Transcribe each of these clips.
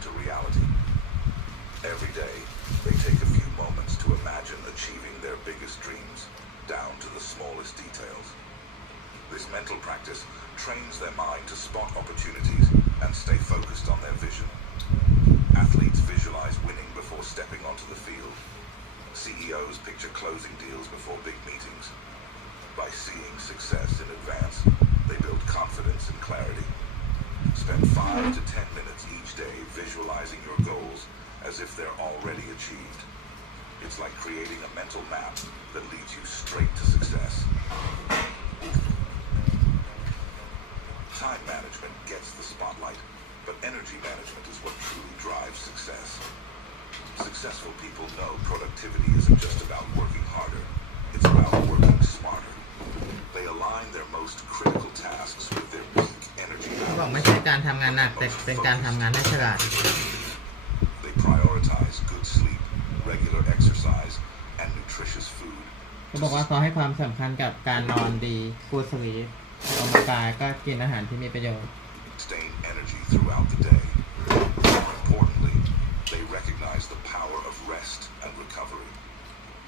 into reality. Every day, they take a few moments to imagine achieving their biggest dreams, down to the smallest details. This mental practice trains their mind to spot opportunities and stay focused on their vision. Athletes visualize winning before stepping onto the field. CEOs picture closing deals before big meetings. By seeing success in advance, they build confidence and clarity. Spend 5 to 10 minutes each day visualizing your goals as if they're already achieved. It's like creating a mental map that leads you straight to success. Time management gets the spotlight, but energy management is what truly drives success. Successful people know productivity isn't just about working harder, it's about working smarter. They align their most critical tasks with their peak energy เขาบอก hours. ไม่ใช่การทำงานหนักแต่เป็นการทำงานให้ฉลาด They prioritize good sleep, regular exercise, and nutritious food. เขาบอกว่าเขาให้ความสำคัญกับการนอนดีกูสลีปออกกำลังกายก็กินอาหารที่มีประโยชน์ Sustain energy throughout the day. More importantly, they recognize the power of rest and recovery.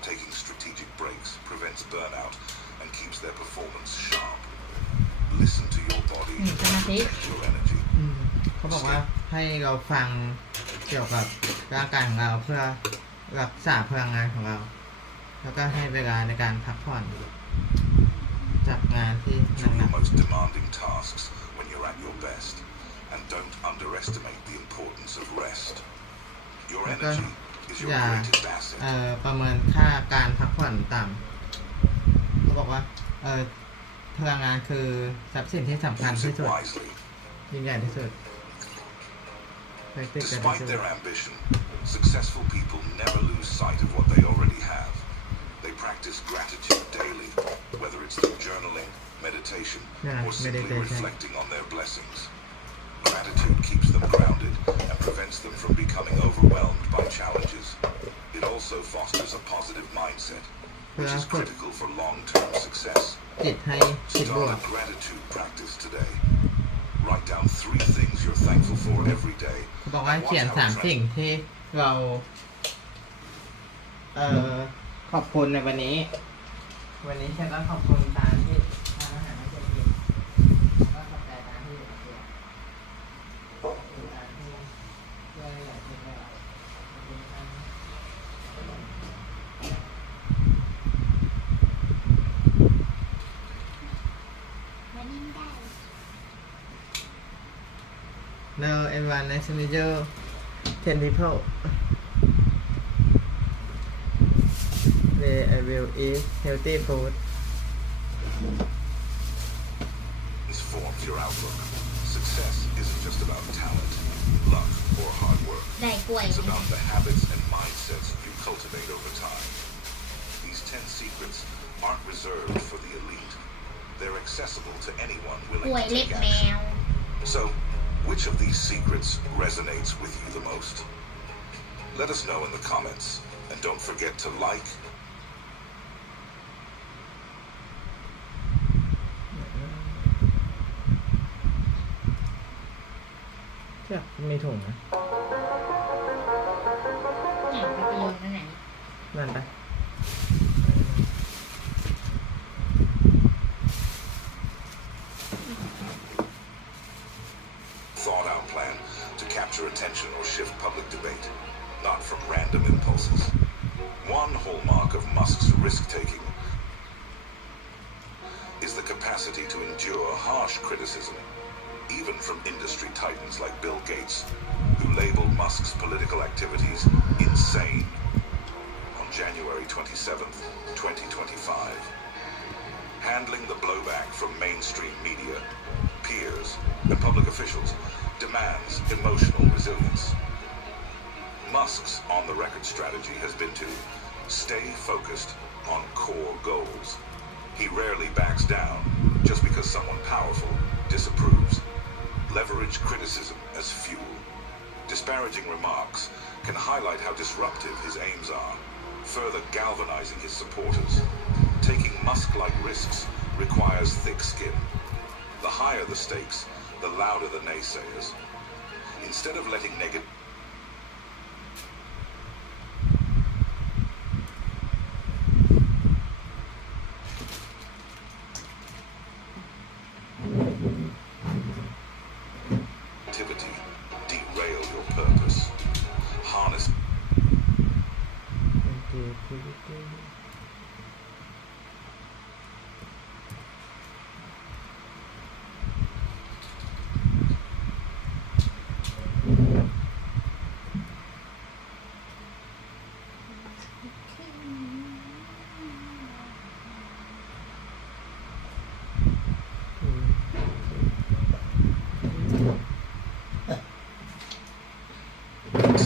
Taking strategic breaks prevents burnout and keeps their performance sharp. Listen to your body to protect your energy. เขาบอกว่าให้เราฟังเกี่ยวกับร่างกายของเราเพื่อรักษาพลังงานของเราแล้วก็ให้เวลาในการพักผ่อนจากงานที่ Do หนั your ก most demanding tasks when you're at your best, and don't underestimate the importance of rest. Your energy is ๆ your อย่า greatest asset. ประเมินค่าการพักผ่อนต่ำเขาบอกว่าพลังงานคือทรัพย์สินที่สำคัญ Use ที่ it สุด wisely. ยิ่งใหญ่ที่สุดไปติดกันที่ Despite สุด their ambition, successful people never lose sight of what they already have. They practice gratitude daily, whether it's through journaling, meditation, or simply reflecting on their blessings. Gratitude keeps them grounded and prevents them from becoming overwhelmed by challenges. It also fosters a positive mindset, which is critical for long-term success. จิตให้คิดบว Start ก a gratitude practice today. Write down 3 things you're thankful for every day. เขาบอกว่าเขียน3 สิ่งที่เราขอบคุณในวันนี้ฉันก็ขอบคุณตาที่ทำอาหารให้ฉันกินก็ขอบใจตาที่อยู่กับตัวขอบคุณตาที่ช่วยอย่างเช่นว่าขอบคุณตาHello everyone, nice to meet you. 10 people. Today I will eat healthy food. This forms your outlook. Success isn't just about talent, luck, or hard work. ได้กล้วย It's about the habits and mindsets you cultivate over time. These 10 secrets aren't reserved for the elite. They're accessible to anyone ก willing ล้วย to เล็บ take แม action. ว So, which of these secrets resonates with you the most? Let us know in the comments, and don't forget to like, เชื่อมีถุงนะ เนี่ยไปโยนนั่นไหน นั่นไป thought-out plan to capture attention or shift public debate, not from random impulses. One hallmark of Musk's risk-taking is the capacity to endure harsh criticism, even from industry titans like Bill Gates, who labeled Musk's political activities insane on January 27th, 2025. Handling the blowback from mainstream media, peers, and public officials demands emotional resilience. Musk's on-the-record strategy has been to stay focused on core goals. He rarely backs down just because someone powerful disapproves. Leverage criticism as fuel. Disparaging remarks can highlight how disruptive his aims are, further galvanizing his supporters. Taking Musk-like risks requires thick skin. The higher the stakes, the louder the naysayers. Instead of letting activity derail your purpose. Harness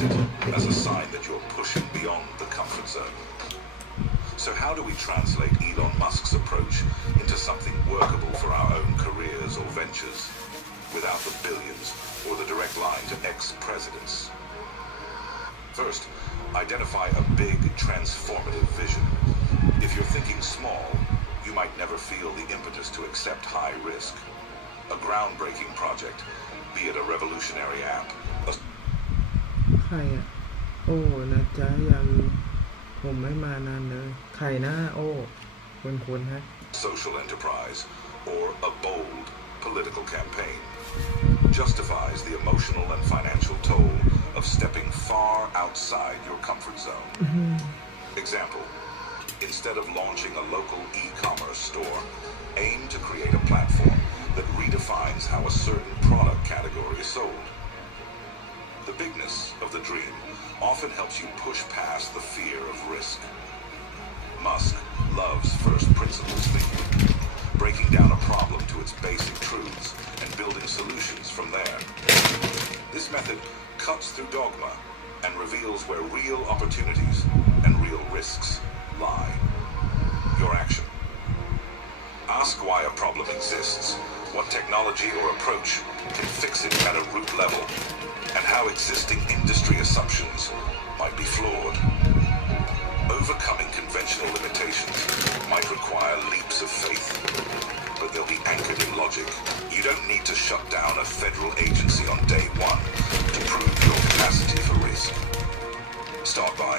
it as a sign that you're pushing beyond the comfort zone. So how do we translate Elon Musk's approach into something workable for our own careers or ventures, without the billions or the direct line to ex-presidents? First, identify a big, transformative vision. If you're thinking small, you might never feel the impetus to accept high risk. A groundbreaking project, be it a revolutionary app, a ใครอ่ะโอ้นะจ๊ะยังผมไม่มานานเลยใครนะโอ้คุ้นๆฮะ social enterprise, or a bold political campaign, justifies the emotional and financial toll of stepping far outside your comfort zone. Example, instead of launching a local e-commerce store, aim to create a platform that redefines how a certain product category is sold. The bigness of the dream often helps you push past the fear of risk. Musk loves first principles thinking, breaking down a problem to its basic truths and building solutions from there. This method cuts through dogma and reveals where real opportunities and real risks lie. Your action. Ask why a problem exists, what technology or approach can fix it at a root level, and how existing industry assumptions might be flawed. Overcoming conventional limitations might require leaps of faith, but they'll be anchored in logic. You don't need to shut down a federal agency on day one to prove your capacity for risk. Start by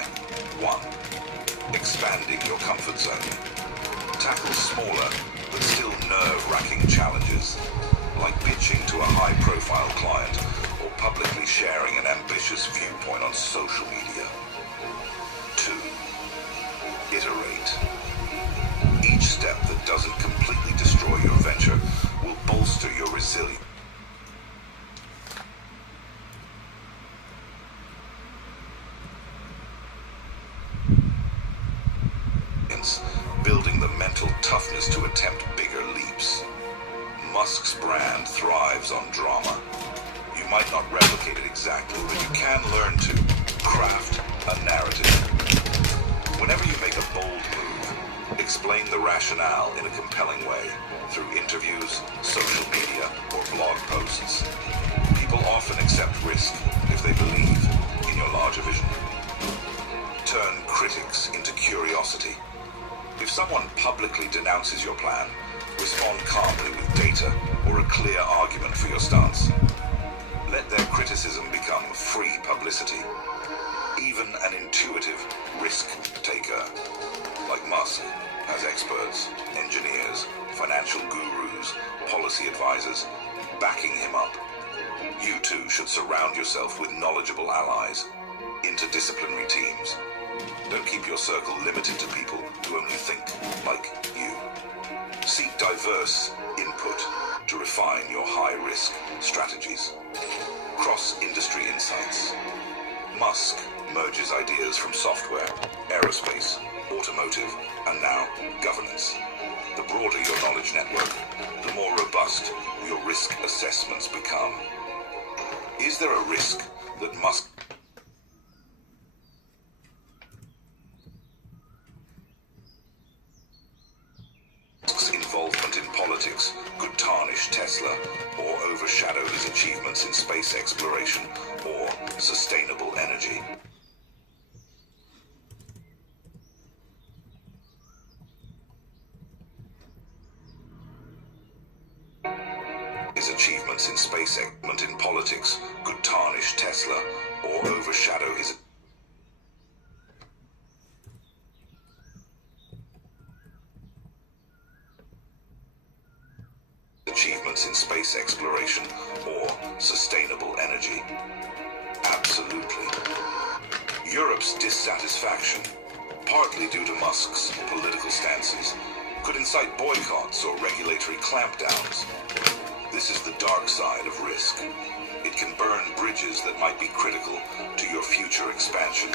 1. Expanding your comfort zone. Tackle smaller but still nerve-wracking challenges, like pitching to a high-profile client or publicly sharing an ambitious viewpoint on social media. 2. Iterate. Each step that doesn't completely destroy your venture will bolster your resilience. Building the mental toughness to attempt bigger leaps. Musk's brand thrives on drama. You might not replicate it exactly, but you can learn to craft a narrative. Whenever you make a bold move, explain the rationale in a compelling way through interviews, social media, or blog posts. People often accept risk if they believe in your larger vision. Turn critics into curiosity. If someone publicly denounces your plan, respond calmly with data or a clear argument for your stance. Let their criticism become free publicity. Even an intuitive risk taker, like Musk, has experts, engineers, financial gurus, policy advisors backing him up. You too should surround yourself with knowledgeable allies, interdisciplinary teams. Don't keep your circle limited to people who only think like you. Seek diverse input to refine your high-risk strategies. Cross-industry insights. Musk merges ideas from software, aerospace, automotive, and now governance. The broader your knowledge network, the more robust your risk assessments become. Is there a risk that Musk's involvement in politics could tarnish Tesla or overshadow his achievements in space exploration or sustainable energy? His achievements in space exploration in politics could tarnish Tesla or overshadow his achievements in space exploration or sustainable energy? Absolutely. Europe's dissatisfaction, partly due to Musk's political stances, could incite boycotts or regulatory clampdowns. This is the dark side of risk. It can burn bridges that might be critical to your future expansion.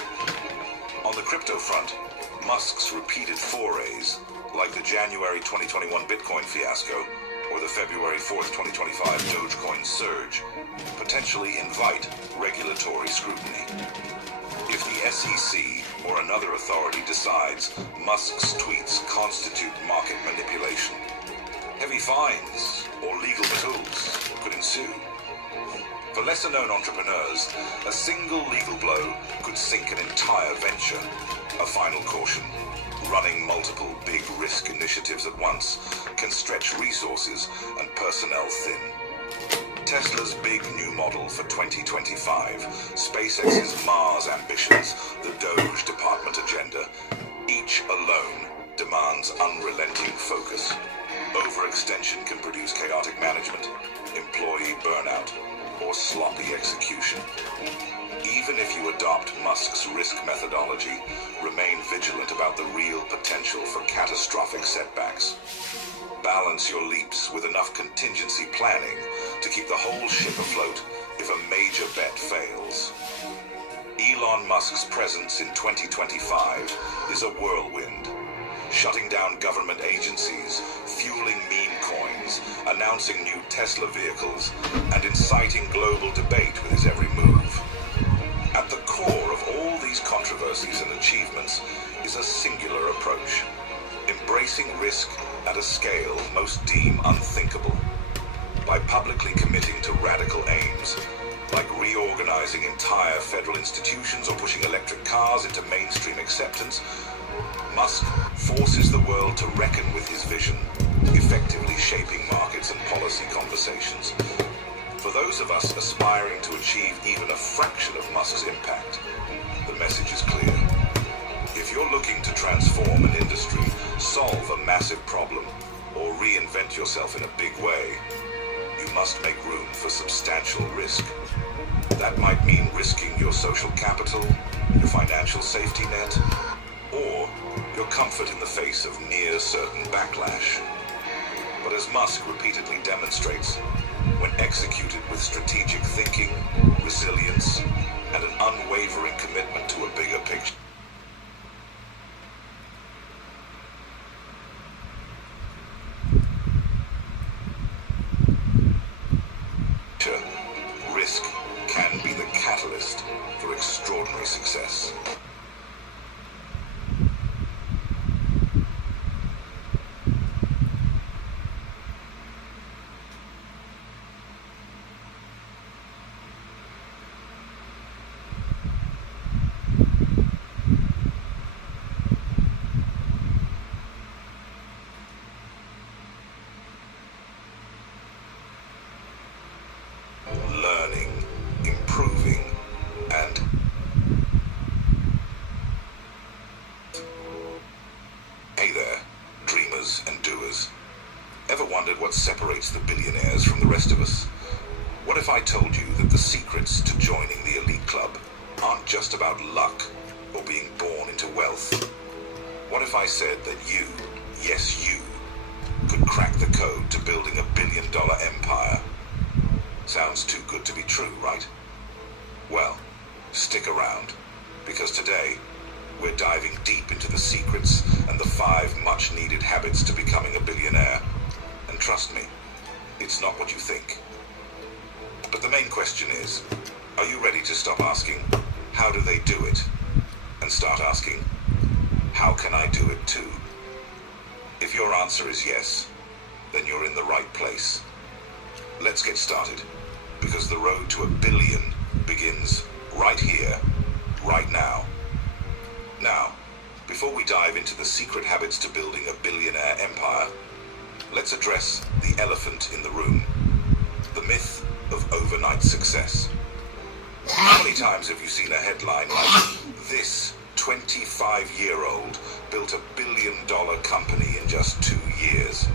On the crypto front, Musk's repeated forays, like the January 2021 Bitcoin fiasco or the February 4th, 2025 Dogecoin surge, potentially invite regulatory scrutiny. If the SEC or another authority decides Musk's tweets constitute market manipulation, heavy fines or legal battles could ensue. For lesser-known entrepreneurs, a single legal blow could sink an entire venture. A final caution: running multiple big risk initiatives at once can stretch resources and personnel thin. Tesla's big new model for 2025, SpaceX's Mars ambitions, the Doge department agenda, each alone demands unrelenting focus. Overextension can produce chaotic management, employee burnout, or sloppy execution. Even if you adopt Musk's risk methodology, remain vigilant about the real potential for catastrophic setbacks. Balance your leaps with enough contingency planning to keep the whole ship afloat if a major bet fails. Elon Musk's presence in 2025 is a whirlwind, shutting down government agencies, fueling meme coins, announcing new Tesla vehicles, and inciting global debate with his every move. At the core of all these controversies and achievements is a singular approach, embracing risk at a scale most deem unthinkable. By publicly committing to radical aims, like reorganizing entire federal institutions or pushing electric cars into mainstream acceptance, Musk forces the world to reckon with his vision, effectively shaping markets and policy conversations. For those of us aspiring to achieve even a fraction of Musk's impact, the message is clear. If you're looking to transform an industry, solve a massive problem, or reinvent yourself in a big way, you must make room for substantial risk. That might mean risking your social capital, your financial safety net, or your comfort in the face of near-certain backlash. But as Musk repeatedly demonstrates, when executed with strategic thinking, resilience, and an unwavering commitment to a bigger picture, risk can be the catalyst for extraordinary success. Learning, improving, and hey there, dreamers and doers. Ever wondered what separates the billionaires from the rest of us? What if I told you that the secrets to joining the elite club aren't just about luck or being born into wealth? What if I said that you, yes you, could crack the code to building $1 billion empire? Sounds too good to be true, right? Well, stick around, because today we're diving deep into the secrets and the 5 much-needed habits to becoming a billionaire. And trust me, it's not what you think. But the main question is, are you ready to stop asking, how do they do it? And start asking, how can I do it too? If your answer is yes, then you're in the right place. Let's get started, because the road to $1 billion begins right here, right now. Now, before we dive into the secret habits to building a billionaire empire, let's address the elephant in the room, the myth of overnight success. How many times have you seen a headline like, "This 25-year-old built $1 billion company in just 2 years,"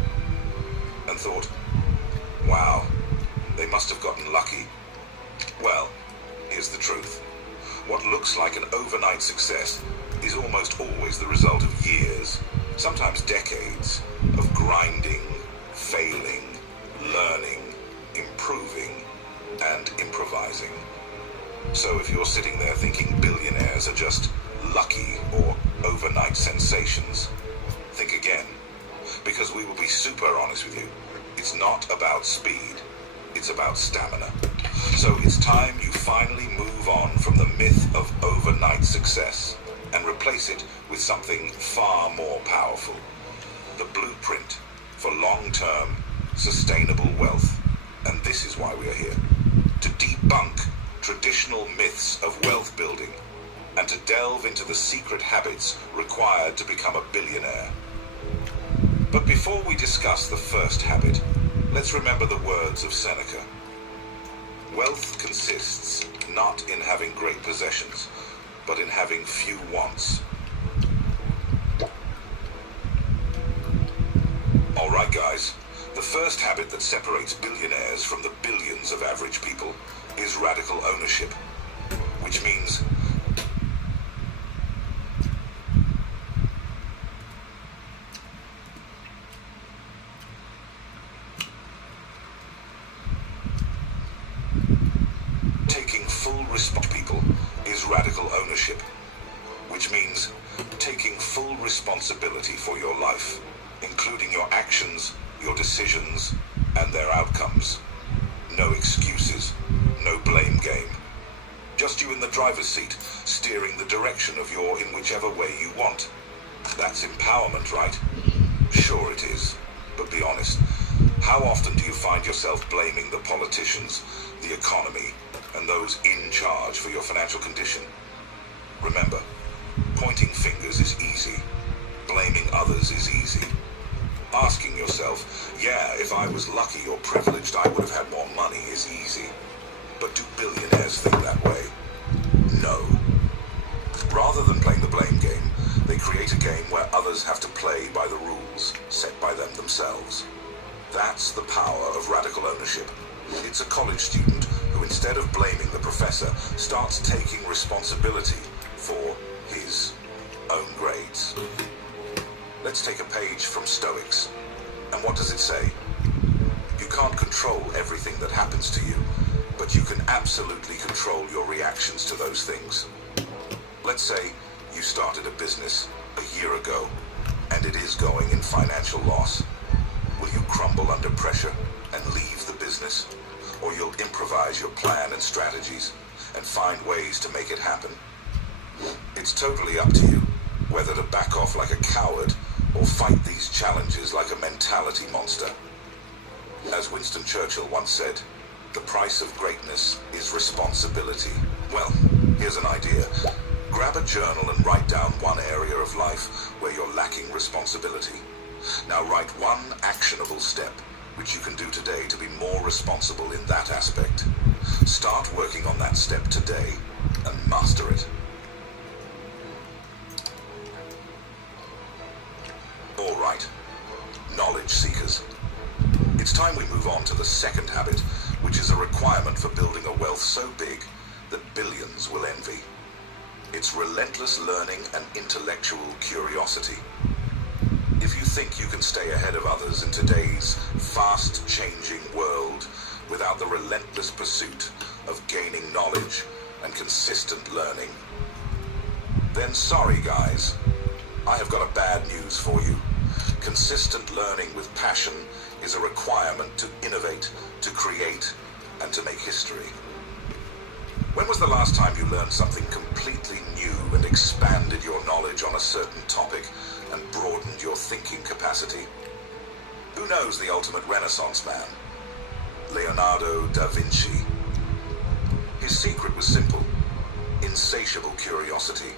and thought, wow, they must have gotten lucky. Well, here's the truth. What looks like an overnight success is almost always the result of years, sometimes decades, of grinding, failing, learning, improving, and improvising. So if you're sitting there thinking billionaires are just lucky or overnight sensations, think again. Because we will be super honest with you. It's not about speed. It's about stamina. So it's time you finally move on from the myth of overnight success and replace it with something far more powerful. The blueprint for long-term, sustainable wealth. And this is why we are here. To debunk traditional myths of wealth building and to delve into the secret habits required to become a billionaire. But before we discuss the first habit, let's remember the words of Seneca. Wealth consists not in having great possessions, but in having few wants. All right, guys. The first habit that separates billionaires from the billions of average people is radical ownership, which means taking full responsibility for your life, including your actions, your decisions, and their outcomes. No excuses, no blame game. Just you in the driver's seat, steering the direction of in whichever way you want. That's empowerment, right? Sure it is, but be honest. How often do you find yourself blaming the politicians, the economy, and those in charge for your financial condition? Remember, pointing fingers is easy. Blaming others is easy. Asking yourself, yeah, if I was lucky or privileged, I would have had more money is easy. But do billionaires think that way? No. Rather than playing the blame game, they create a game where others have to play by the rules set by them themselves. That's the power of radical ownership. It's a college student who, instead of blaming the professor, starts taking responsibility for his own grades. Let's take a page from Stoics. And what does it say? You can't control everything that happens to you, but you can absolutely control your reactions to those things. Let's say you started a business a year ago, and it is going in financial loss. Will you crumble under pressure and leave the business? Or you'll improvise your plan and strategies and find ways to make it happen? It's totally up to you whether to back off like a coward or fight these challenges like a mentality monster. As Winston Churchill once said, the price of greatness is responsibility. Well, here's an idea. Grab a journal and write down one area of life where you're lacking responsibility. Now write one actionable step which you can do today to be more responsible in that aspect. Start working on that step today and master it. All right, knowledge seekers. It's time we move on to the second habit, which is a requirement for building a wealth so big that billions will envy. It's relentless learning and intellectual curiosity. If you think you can stay ahead of others in today's fast-changing world without the relentless pursuit of gaining knowledge and consistent learning, then sorry guys, I have got a bad news for you. Consistent learning with passion is a requirement to innovate, to create, and to make history. When was the last time you learned something completely new and expanded your knowledge on a certain topic and broadened your thinking capacity? Who knows the ultimate Renaissance man? Leonardo da Vinci. His secret was simple: insatiable curiosity.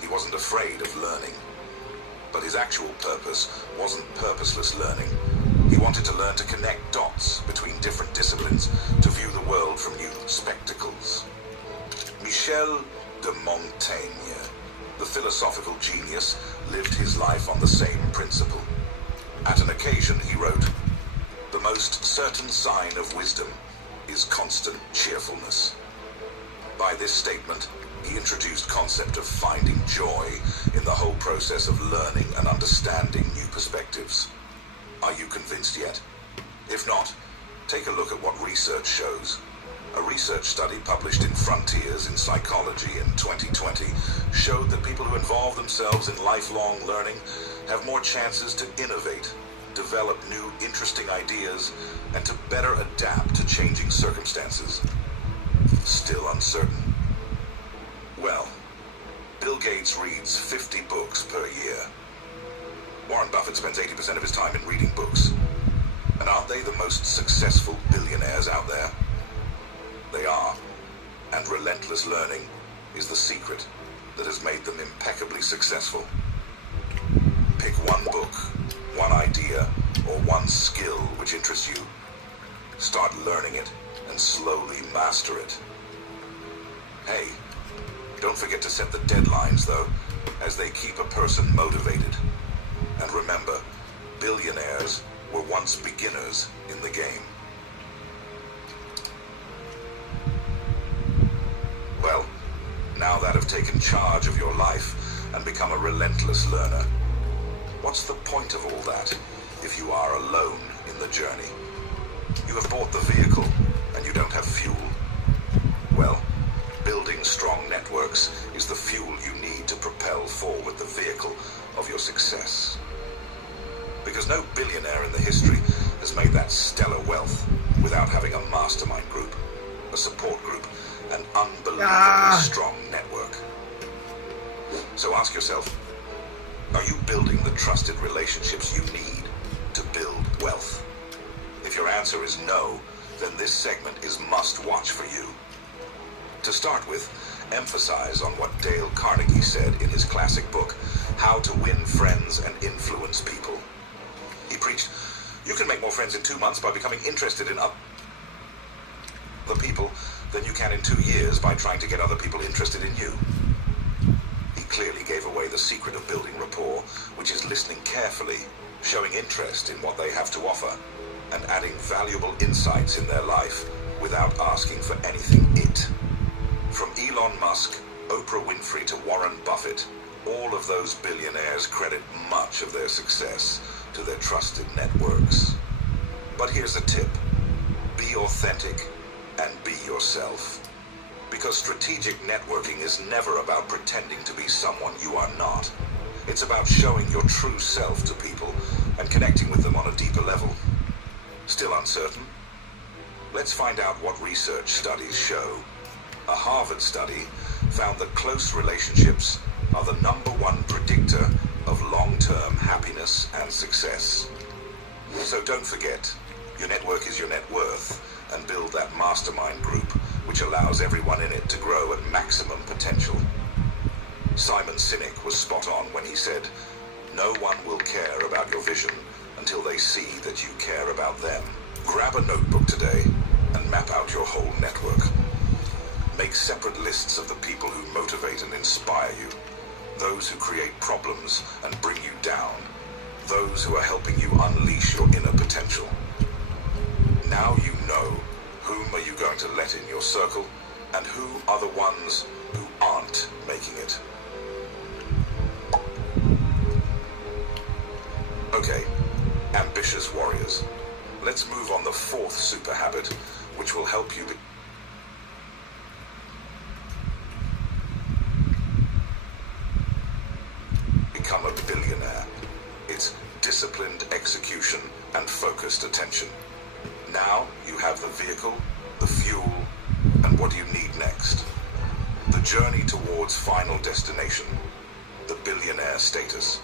He wasn't afraid of learning. But his actual purpose wasn't purposeless learning. He wanted to learn to connect dots between different disciplines to view the world from new spectacles. Michel de Montaigne, the philosophical genius, lived his life on the same principle. At an occasion he wrote, "The most certain sign of wisdom is constant cheerfulness." By this statement, he introduced concept of finding joy in the whole process of learning and understanding new perspectives. Are you convinced yet? If not, take a look at what research shows. A research study published in Frontiers in Psychology in 2020 showed that people who involve themselves in lifelong learning have more chances to innovate, develop new interesting ideas, and to better adapt to changing circumstances. Still uncertain? Well, Bill Gates reads 50 books per year. Warren Buffett spends 80% of his time in reading books. And aren't they the most successful billionaires out there? They are. And relentless learning is the secret that has made them impeccably successful. Pick one book, one idea, or one skill which interests you. Start learning it and slowly master it. Hey, don't forget to set the deadlines though, as they keep a person motivated. And remember, billionaires were once beginners in the game. Well, now that I've taken charge of your life and become a relentless learner, what's the point of all that if you are alone in the journey? You have bought the vehicle and you don't have fuel. Well, building strong networks is the fuel you need to propel forward the vehicle of your success. Because no billionaire in the history has made that stellar wealth without having a mastermind group, a support group, an unbelievably strong network. So ask yourself, are you building the trusted relationships you need to build wealth? If your answer is no, then this segment is must-watch for you. To start with, emphasize on what Dale Carnegie said in his classic book, How to Win Friends and Influence People. He preached, you can make more friends in 2 months by becoming interested in other people than you can in 2 years by trying to get other people interested in you. He clearly gave away the secret of building rapport, which is listening carefully, showing interest in what they have to offer, and adding valuable insights in their life without asking for anything it. From Elon Musk, Oprah Winfrey to Warren Buffett, all of those billionaires credit much of their success to their trusted networks. But here's a tip. Be authentic and be yourself. Because strategic networking is never about pretending to be someone you are not. It's about showing your true self to people and connecting with them on a deeper level. Still uncertain? Let's find out what research studies show. A Harvard study found that close relationships are the #1 predictor of long-term happiness and success. So don't forget, your network is your net worth, and build that mastermind group which allows everyone in it to grow at maximum potential. Simon Sinek was spot on when he said, no one will care about your vision until they see that you care about them. Grab a notebook today and map out your whole network. Make separate lists of the people who motivate and inspire you, those who create problems and bring you down, those who are helping you unleash your inner potential. Now you know whom are you going to let in your circle and who are the ones who aren't making it. Okay, ambitious warriors. Let's move on the 4th super habit, which will help you become a billionaire. It's disciplined execution and focused attention. Now you have the vehicle, the fuel, and what do you need next? The journey towards final destination, the billionaire status.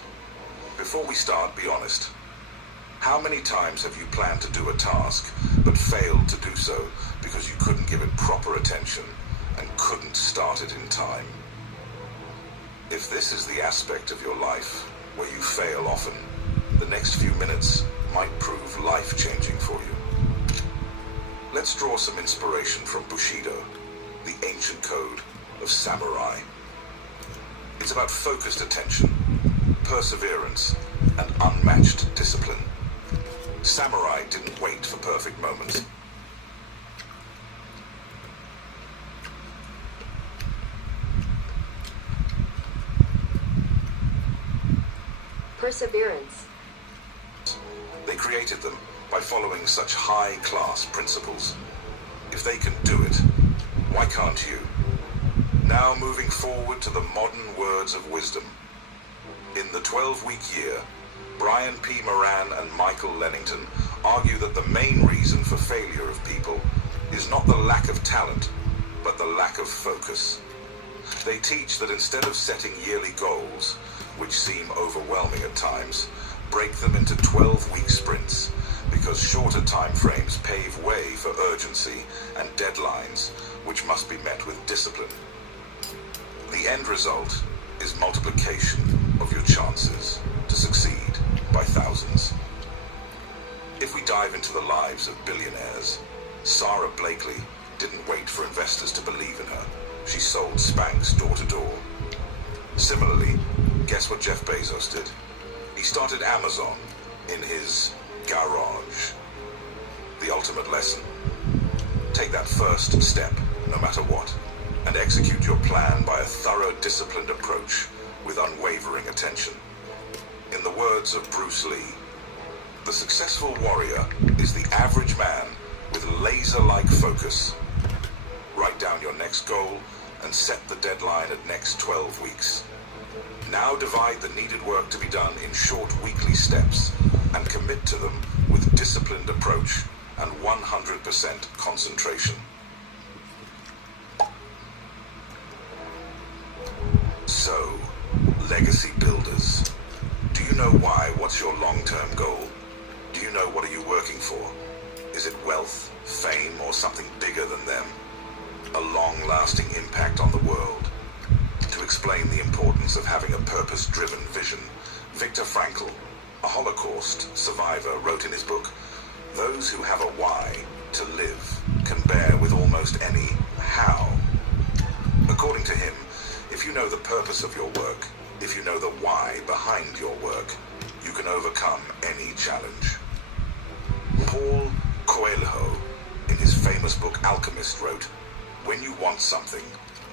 Before we start, be honest. How many times have you planned to do a task, but failed to do so because you couldn't give it proper attention and couldn't start it in time? If this is the aspect of your life where you fail often, the next few minutes might prove life-changing for you. Let's draw some inspiration from Bushido, the ancient code of samurai. It's about focused attention, perseverance, and unmatched discipline. Samurai didn't wait for perfect moments. perseverance. They created them by following such high-class principles. If they can do it, why can't you? Now moving forward to the modern words of wisdom. In the 12-week year, Brian P. Moran and Michael Lennington argue that the main reason for failure of people is not the lack of talent, but the lack of focus. They teach that instead of setting yearly goals, which seem overwhelming at times, break them into 12-week sprints, because shorter time frames pave way for urgency and deadlines, which must be met with discipline. The end result is multiplication of your chances to succeed by thousands. If we dive into the lives of billionaires, Sarah Blakely didn't wait for investors to believe in her. She sold Spanx door to door. Similarly, guess what Jeff Bezos did? He started Amazon in his garage. The ultimate lesson. Take that first step, no matter what, and execute your plan by a thorough, disciplined approach with unwavering attention. In the words of Bruce Lee, the successful warrior is the average man with laser-like focus. Write down your next goal and set the deadline at next 12 weeks. Now divide the needed work to be done in short weekly steps and commit to them with disciplined approach and 100% concentration. So, legacy builders, do you know why? What's your long-term goal? Do you know what are you working for? Is it wealth, fame, or something bigger than them? A long-lasting impact on the world? To explain the importance of having a purpose-driven vision, Viktor Frankl, a Holocaust survivor, wrote in his book, "Those who have a why to live can bear with almost any how." According to him, if you know the purpose of your work, if you know the why behind your work, you can overcome any challenge. Paul Coelho, in his famous book Alchemist, wrote, "When you want something,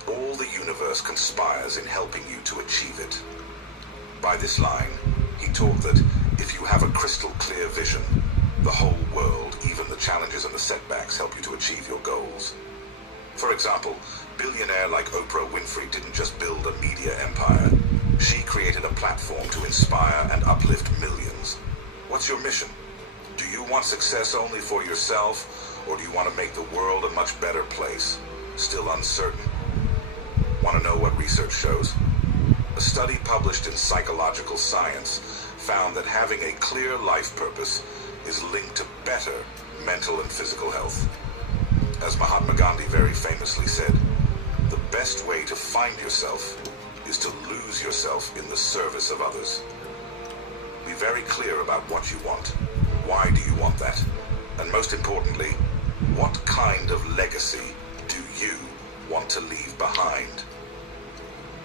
all the universe conspires in helping you to achieve it." By this line, he taught that if you have a crystal clear vision, the whole world, even the challenges and the setbacks, help you to achieve your goals. For example, billionaire like Oprah Winfrey didn't just build a media empire. She created a platform to inspire and uplift millions. What's your mission? Do you want success only for yourself, or do you want to make the world a much better place? Still uncertain? Want to know what research shows? A study published in Psychological Science found that having a clear life purpose is linked to better mental and physical health. As Mahatma Gandhi very famously said, the best way to find yourself is to lose yourself in the service of others. Be very clear about what you want. Why do you want that? And most importantly, what kind of legacy do you want to leave behind?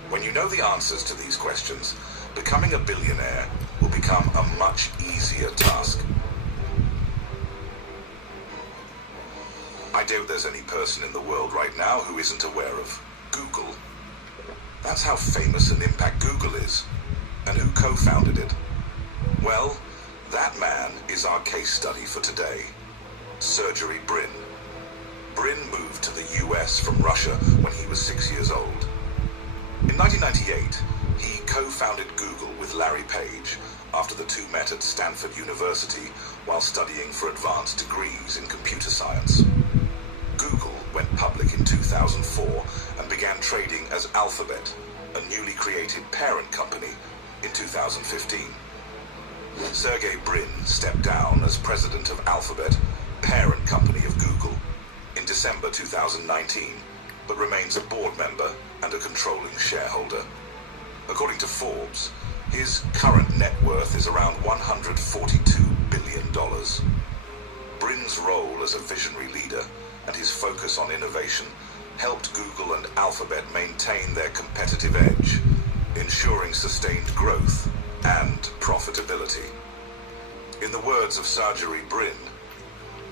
When you know the answers to these questions, becoming a billionaire will become a much easier task. I doubt there's any person in the world right now who isn't aware of Google. That's how famous an impact Google is. And who co-founded it? Well, that man is our case study for today. Sergey Brin. Brin moved to the US from Russia when he was 6 years old. In 1998, he co-founded Google with Larry Page after the two met at Stanford University while studying for advanced degrees in computer science. Google went public in 2004 and began trading as Alphabet, a newly created parent company, in 2015. Sergey Brin stepped down as president of Alphabet, parent company of Google, in December 2019, but remains a board member and a controlling shareholder. According to Forbes, his current net worth is around $142 billion. Brin's role as a visionary leader and his focus on innovation helped Google and Alphabet maintain their competitive edge, ensuring sustained growth and profitability. In the words of Sergey Brin,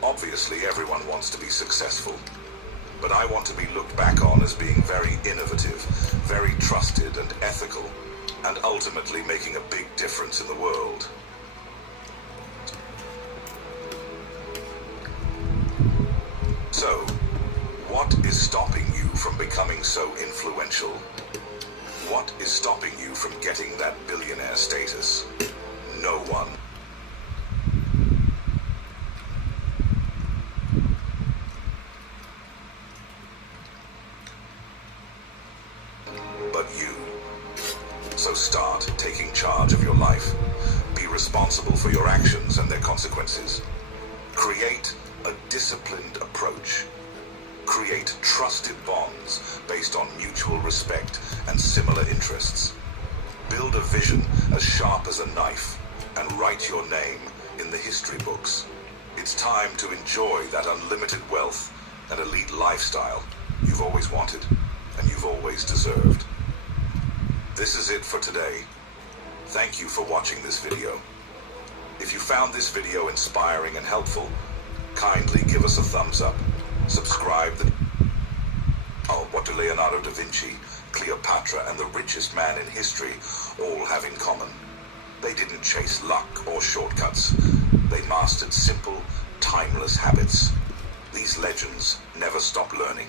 obviously everyone wants to be successful, but I want to be looked back on as being very innovative, very trusted and ethical, and ultimately making a big difference in the world. So, what is stopping you from becoming so influential? What is stopping you from getting that billionaire status? No one. But you. So start taking charge of your life. Be responsible for your actions and their consequences. Create a disciplined approach. Create trusted bonds based on mutual respect and similar interests. Build a vision as sharp as a knife and write your name in the history books. It's time to enjoy that unlimited wealth and elite lifestyle you've always wanted and you've always deserved. This is it for today. Thank you for watching this video. If you found this video inspiring and helpful, kindly give us a thumbs up. Subscribe. What do Leonardo da Vinci, Cleopatra, and the richest man in history all have in common? They didn't chase luck or shortcuts. They mastered simple, timeless habits. These legends never stopped learning,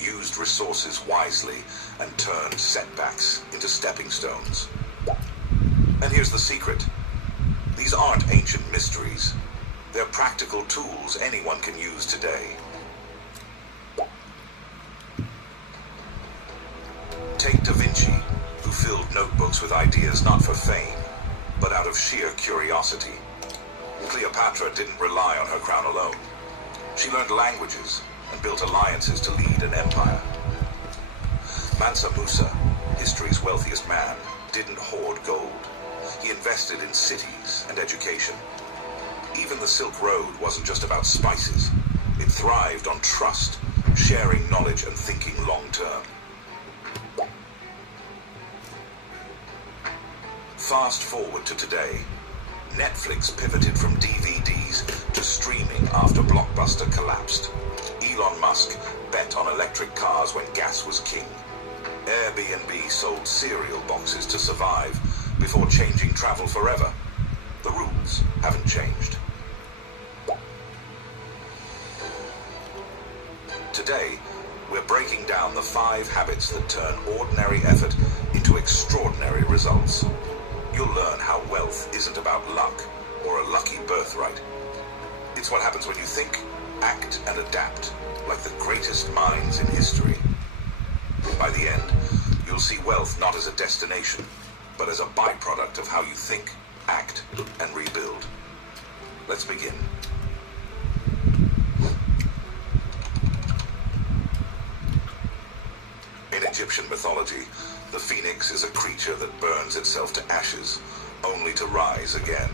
used resources wisely, and turned setbacks into stepping stones. And here's the secret. These aren't ancient mysteries. They're practical tools anyone can use today. Take Da Vinci, who filled notebooks with ideas not for fame, but out of sheer curiosity. Cleopatra didn't rely on her crown alone. She learned languages and built alliances to lead an empire. Mansa Musa, history's wealthiest man, didn't hoard gold. He invested in cities and education. Even the Silk Road wasn't just about spices. It thrived on trust, sharing knowledge and thinking long-term. Fast forward to today. Netflix pivoted from DVDs to streaming after Blockbuster collapsed. Elon Musk bet on electric cars when gas was king. Airbnb sold cereal boxes to survive before changing travel forever. The rules haven't changed. Today, we're breaking down the 5 habits that turn ordinary effort into extraordinary results. You'll learn how wealth isn't about luck or a lucky birthright. It's what happens when you think, act, and adapt like the greatest minds in history. By the end, you'll see wealth not as a destination, but as a byproduct of how you think, act, and rebuild. Let's begin. In Egyptian mythology, the phoenix is a creature that burns itself to ashes, only to rise again.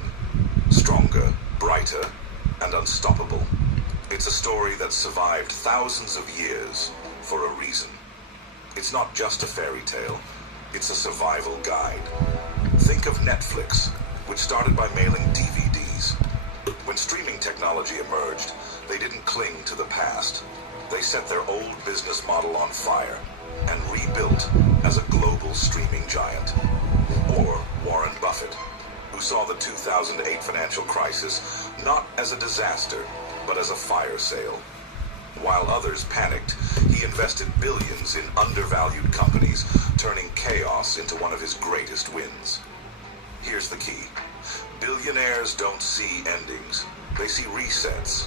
Stronger, brighter, and unstoppable. It's a story that survived thousands of years for a reason. It's not just a fairy tale, it's a survival guide. Think of Netflix, which started by mailing DVDs. When streaming technology emerged, they didn't cling to the past. They set their old business model on fire and rebuilt as a global streaming giant. Or Warren Buffett, who saw the 2008 financial crisis not as a disaster, but as a fire sale. While others panicked, he invested billions in undervalued companies, turning chaos into one of his greatest wins. Here's the key. Billionaires don't see endings, they see resets.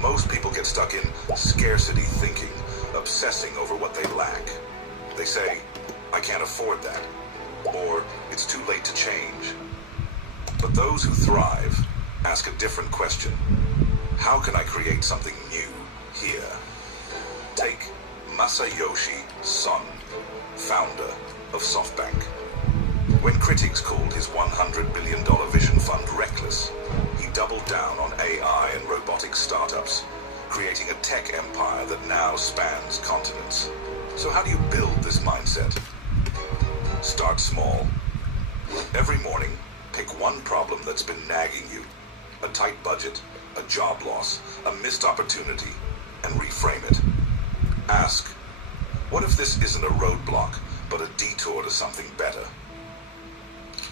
Most people get stuck in scarcity thinking, obsessing over what they lack. They say, I can't afford that, or it's too late to change. But those who thrive ask a different question. How can I create something new here? Take Masayoshi Son, founder of SoftBank. When critics called his $100 billion vision fund reckless, he doubled down on AI and robotic startups, creating a tech empire that now spans continents. So how do you build this mindset? Start small. Every morning, pick one problem that's been nagging you. A tight budget, a job loss, a missed opportunity, and reframe it. Ask, what if this isn't a roadblock, but a detour to something better?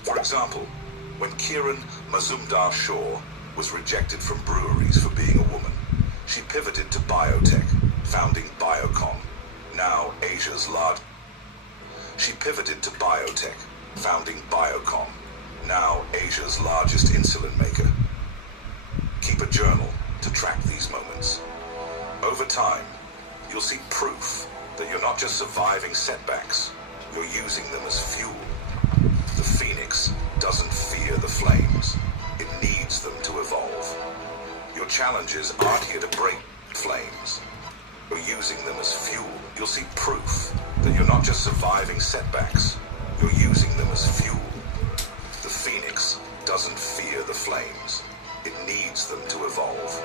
For example, when Kiran Mazumdar-Shaw was rejected from breweries for being a woman, she pivoted to biotech, founding Biocon, now Asia's largest. She pivoted to biotech, founding Biocon, now Asia's largest insulin maker. Keep a journal to track these moments. Over time, you'll see proof that you're not just surviving setbacks, you're using them as fuel. The phoenix doesn't fear the flames. It needs them to evolve. Your challenges aren't here to break flames. You're using them as fuel. You'll see proof that you're not just surviving setbacks, you're using them as fuel. The phoenix doesn't fear the flames. It needs them to evolve.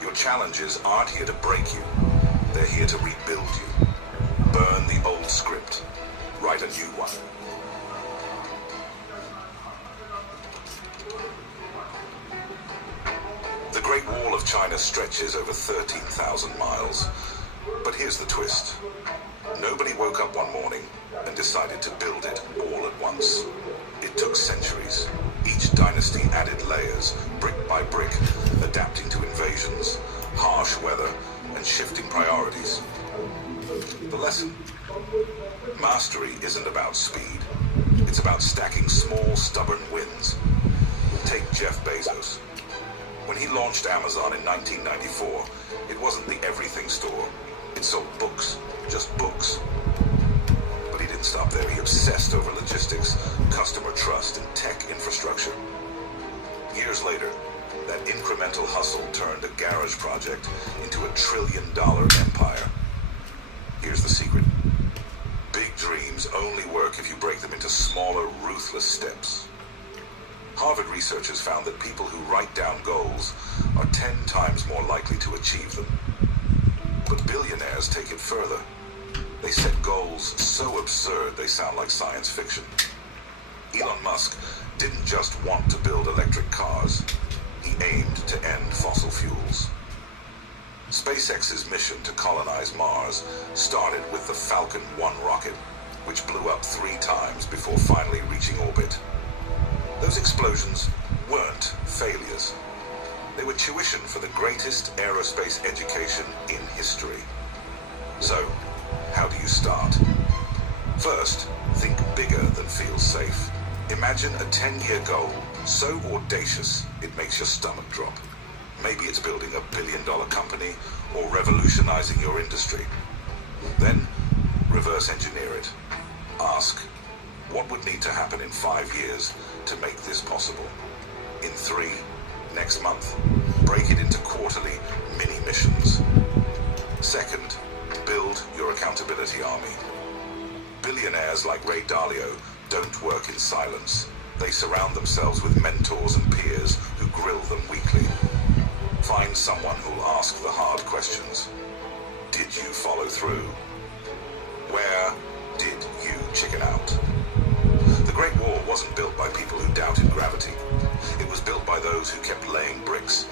Your challenges aren't here to break you. They're here to rebuild you. Burn the old script. Write a new one. The Great Wall of China stretches over 13,000 miles. But here's the twist. Nobody woke up one morning and decided to build it all at once. It took centuries. Each dynasty added layers, brick by brick, adapting to invasions, harsh weather, and shifting priorities. The lesson: mastery isn't about speed. It's about stacking small, stubborn wins. Take Jeff Bezos. When he launched Amazon in 1994, it wasn't the everything store. It sold books, just books. But he didn't stop there. He obsessed over logistics, customer trust, and tech infrastructure. Years later, that incremental hustle turned a garage project into $1 trillion empire. Here's the secret. Big dreams only work if you break them into smaller, ruthless steps. Harvard researchers found that people who write down goals are 10 times more likely to achieve them. But billionaires take it further. They set goals so absurd they sound like science fiction. Elon Musk didn't just want to build electric cars. He aimed to end fossil fuels. SpaceX's mission to colonize Mars started with the Falcon 1 rocket, which blew up 3 times before finally reaching orbit. Those explosions weren't failures. They were tuition for the greatest aerospace education in history. So, how do you start? First, think bigger than feels safe. Imagine a 10-year goal so audacious it makes your stomach drop. Maybe it's building $1 billion company or revolutionizing your industry. Then, reverse engineer it. Ask, what would need to happen in 5 years to make this possible? In 3, next month. Break it into quarterly mini missions. Second, build your accountability army. Billionaires like Ray Dalio don't work in silence. They surround themselves with mentors and peers who grill them weekly. Find someone who'll ask the hard questions. Did you follow through? Where did you chicken out? The Great Wall wasn't built by people who doubted gravity. It was built by those who kept laying bricks,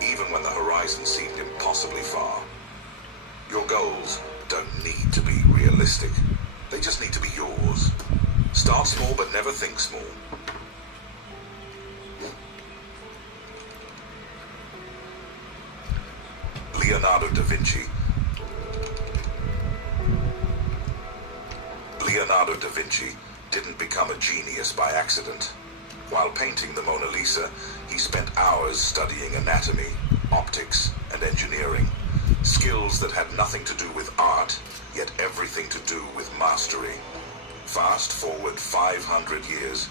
even when the horizon seemed impossibly far. Your goals don't need to be realistic. They just need to be yours. Start small, but never think small. Leonardo da Vinci didn't become a genius by accident. While painting the Mona Lisa, he spent hours studying anatomy, optics, and engineering. Skills that had nothing to do with art, yet everything to do with mastery. Fast forward 500 years,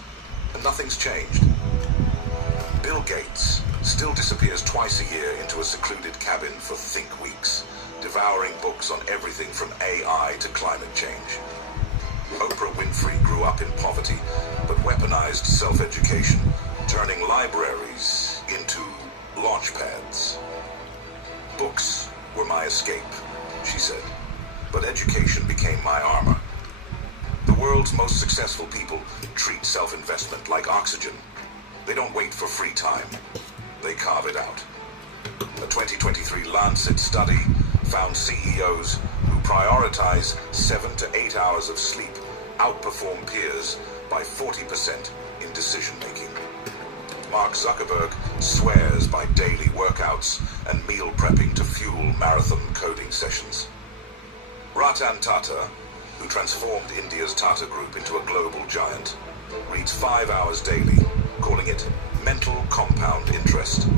and nothing's changed. Bill Gates still disappears twice a year into a secluded cabin for think weeks, devouring books on everything from AI to climate change. Oprah Winfrey grew up in poverty, but weaponized self-education, turning libraries into launch pads. Books were my escape, she said, but education became my armor. The world's most successful people treat self-investment like oxygen. They don't wait for free time. They carve it out. A 2023 Lancet study found CEOs who prioritize 7 to 8 hours of sleep outperform peers by 40% in decision-making. Mark Zuckerberg swears by daily workouts and meal prepping to fuel marathon coding sessions. Ratan Tata, who transformed India's Tata Group into a global giant, reads 5 hours daily, calling it mental compound interest.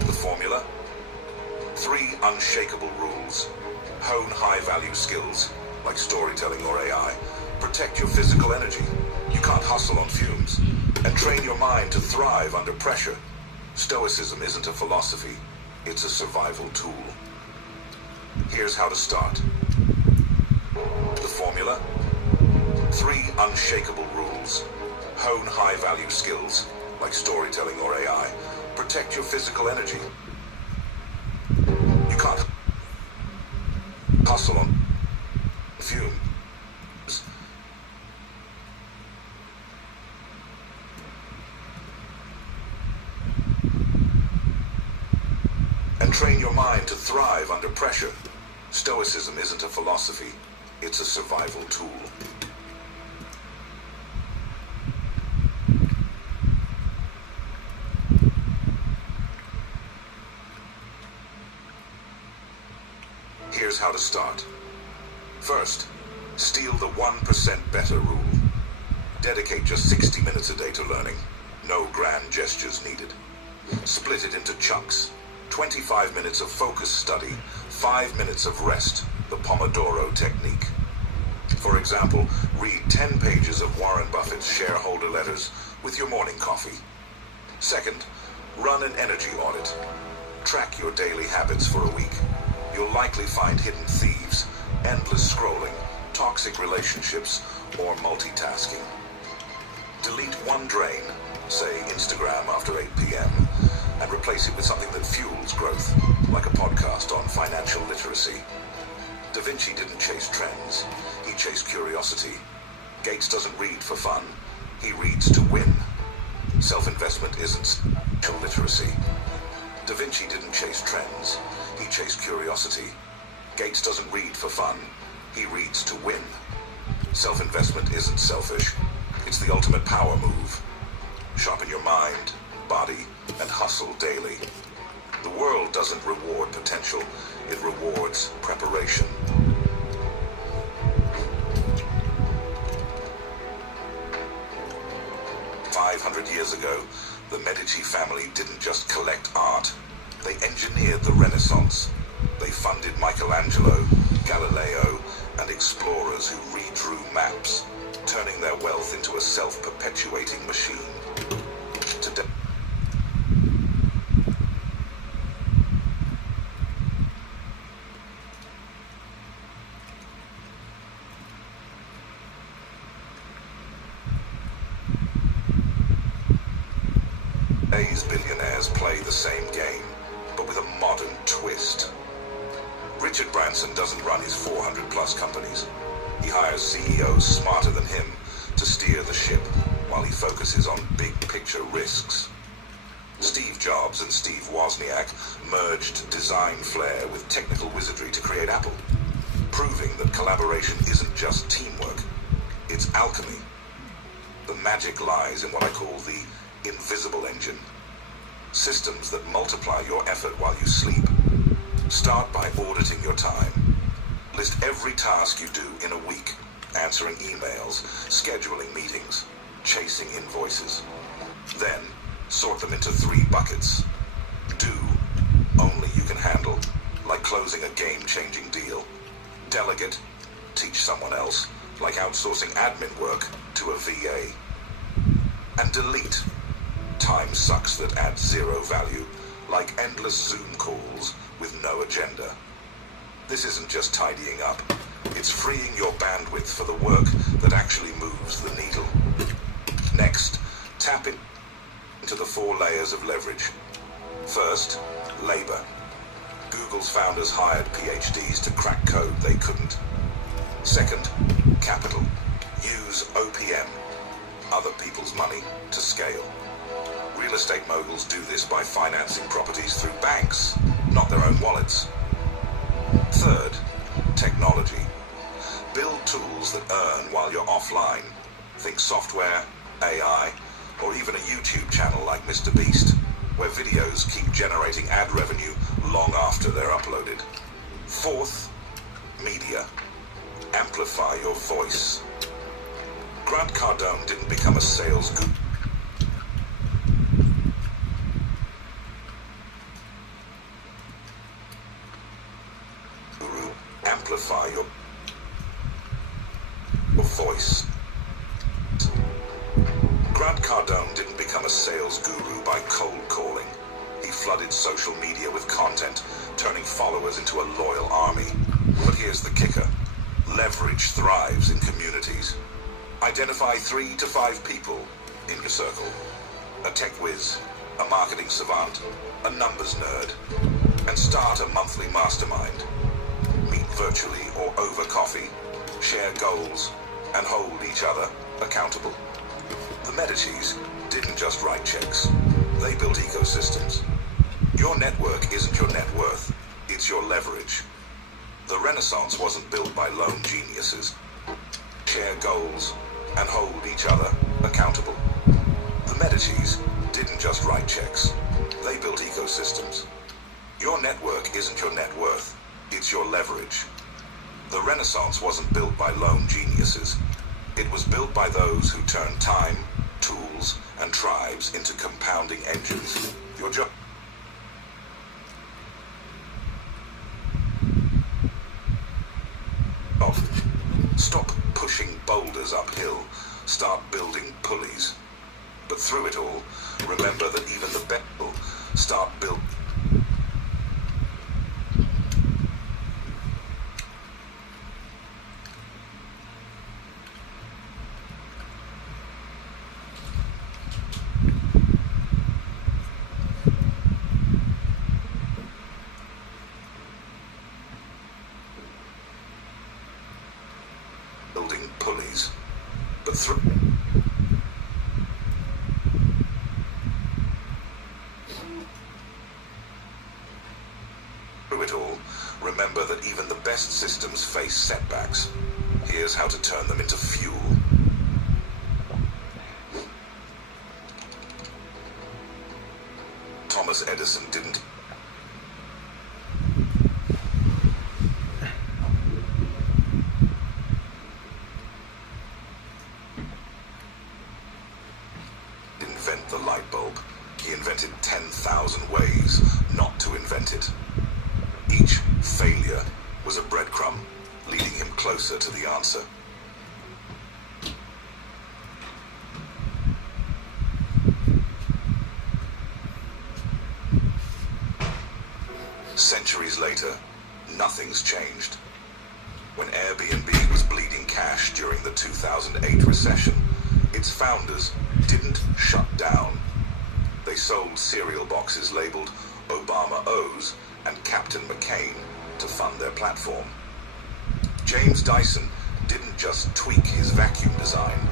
The formula? 3 unshakable rules. Hone high-value skills, like storytelling or AI. Protect your physical energy. You can't hustle on fumes. And train your mind to thrive under pressure. Stoicism isn't a philosophy, it's a survival tool. Here's how to start. The formula? 3 unshakable rules. Hone high-value skills, like storytelling or AI. Protect your physical energy. You can't hustle on fumes. And train your mind to thrive under pressure. Stoicism isn't a philosophy, it's a survival tool. Here's how to start. First, steal the 1% better rule. Dedicate just 60 minutes a day to learning. No grand gestures needed. Split it into chunks. 25 minutes of focused study, 5 minutes of rest, the Pomodoro technique. For example, read 10 pages of Warren Buffett's shareholder letters with your morning coffee. Second, run an energy audit. Track your daily habits for a week. You'll likely find hidden thieves, endless scrolling, toxic relationships, or multitasking. Delete one drain, say Instagram after 8 p.m., and replace it with something that fuels growth, like a podcast on financial literacy. Da Vinci didn't chase trends, he chased curiosity. Gates doesn't read for fun, he reads to win. Self-investment isn't financial literacy. Da Vinci didn't chase trends, he chased curiosity. Gates doesn't read for fun, he reads to win. Self-investment isn't selfish, it's the ultimate power move. Sharpen your mind, body, and hustle daily. The world doesn't reward potential, it rewards preparation. Years ago, the Medici family didn't just collect art, they engineered the Renaissance. They funded Michelangelo, Galileo, and explorers who redrew maps, turning their wealth into a self-perpetuating machine. Today, today's billionaires play the same game, but with a modern twist. Richard Branson doesn't run his 400-plus companies. He hires CEOs smarter than him to steer the ship while he focuses on big-picture risks. Steve Jobs and Steve Wozniak merged design flair with technical wizardry to create Apple, proving that collaboration isn't just teamwork, it's alchemy. The magic lies in what I call the invisible engine. Systems that multiply your effort while you sleep. Start by auditing your time. List every task you do in a week. Answering emails, scheduling meetings, chasing invoices. Then, sort them into 3 buckets. Do, only you can handle, like closing a game-changing deal. Delegate, teach someone else, like outsourcing admin work to a VA. And delete, time sucks that add 0 value, like endless Zoom calls with no agenda. This isn't just tidying up, it's freeing your bandwidth for the work that actually moves the needle. Next, tap into the 4 layers of leverage. First, labor. Google's founders hired PhDs to crack code they couldn't. Second, capital. Use OPM, other people's money, to scale. Real estate moguls do this by financing properties through banks, not their own wallets. Third, technology. Build tools that earn while you're offline. Think software, AI, or even a YouTube channel like Mr. Beast, where videos keep generating ad revenue long after they're uploaded. Fourth, media. Amplify your voice. Grant Cardone didn't become a sales guru. Amplify your voice. Grant Cardone didn't become a sales guru by cold calling. He flooded social media with content, turning followers into a loyal army. But here's the kicker. Leverage thrives in communities. Identify 3 to 5 people in your circle. A tech whiz, a marketing savant, a numbers nerd, and start a monthly mastermind. Meet virtually or over coffee, share goals, and hold each other accountable. The Medicis didn't just write checks. They built ecosystems. Your network isn't your net worth, it's your leverage. The Renaissance wasn't built by lone geniuses. Share goals and hold each other accountable. The Medicis didn't just write checks. They built ecosystems. Your network isn't your net worth, it's your leverage. The Renaissance wasn't built by lone geniuses. It was built by those who turned time, tools, and tribes into compounding engines. Your job. Stop pushing boulders uphill. Start building pulleys. But through it all, remember that even the best will start building. Pulleys, but through it all, remember that even the best systems face setbacks. Here's how to turn them into fuel. Thomas Edison didn't invent the light bulb. He invented 10,000 ways not to invent it. Each failure was a breadcrumb, leading him closer to the answer. Centuries later, nothing's changed. When Airbnb was bleeding cash during the 2008 recession, its founders didn't shut down. They sold cereal boxes labeled Obama O's and Captain McCain to fund their platform. James Dyson didn't just tweak his vacuum design.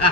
ฮ่า